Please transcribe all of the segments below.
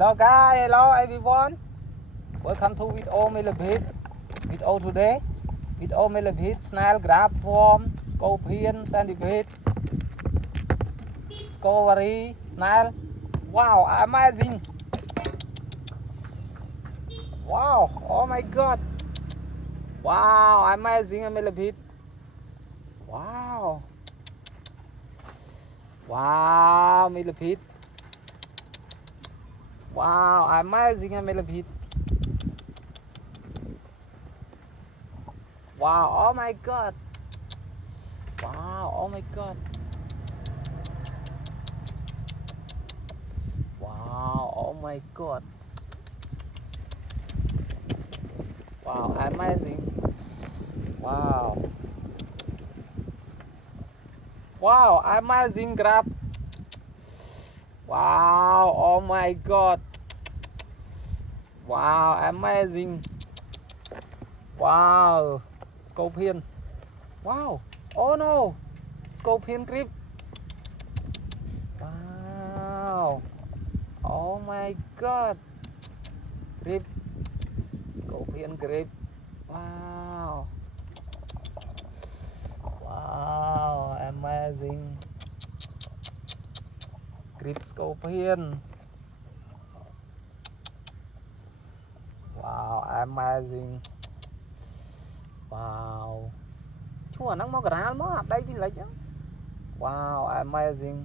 Hello guys, hello everyone. Welcome to video Millipede. Video today. Video Millipede snail grab form scorpion centipede discovery snail. Wow, amazing. Wow, oh my god. Wow, amazing Millipede. Wow. Wow, Millipede. Wow, amazing Millipede. Wow, oh my god. Wow, oh my god. Wow, oh my god. Wow, amazing. Wow. Wow, amazing grab. Wow, oh my god. Wow, amazing. Wow, scorpion. Wow, oh no, scorpion grip. Wow, oh my god. Grip, scorpion grip. Wow, wow, amazing. Grip scorpion. Wow, amazing. Wow. Chua nắng máu cà máu hạt đây đi lấy chứ. Wow, amazing.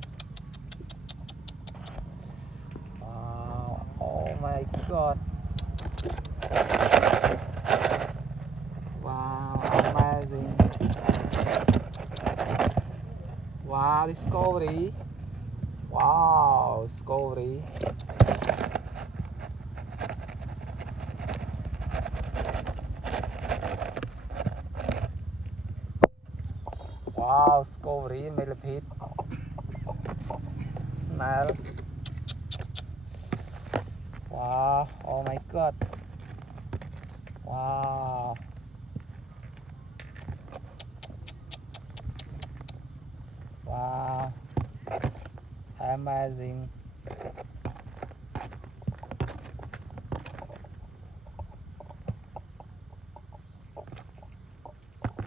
Wow, oh my god. Wow, amazing. Wow, discovery. Wow, discovery. Wow, discovery millipede. Snail. Wow, oh my god. Wow. Wow. Amazing.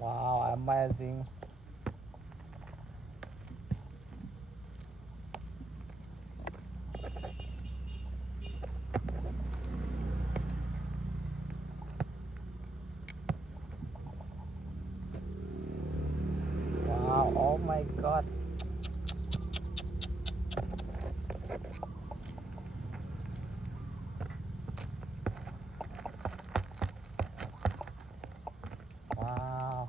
Wow, amazing. Wow, oh my god. Wow.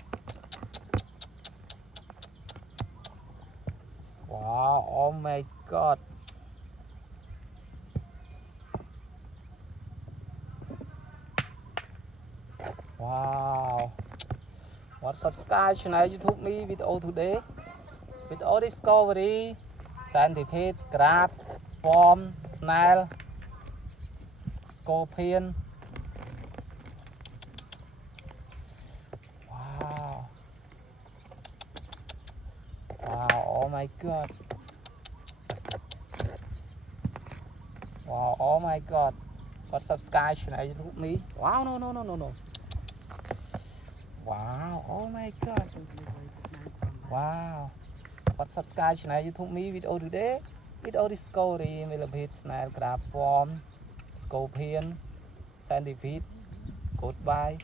Wow, oh my god. Wow. What subscribe channel YouTube me video today. Video discovery, centipede, crab, worm, snail, scorpion. Wow. Wow, oh my god. Wow, oh my god. What subscribe channel YouTube me. Wow, no. Wow, oh my god. Wow. What subscribe channel YouTube me video today. Video discovery, millipede, snail, crab, worm, scorpion, centipede. Goodbye.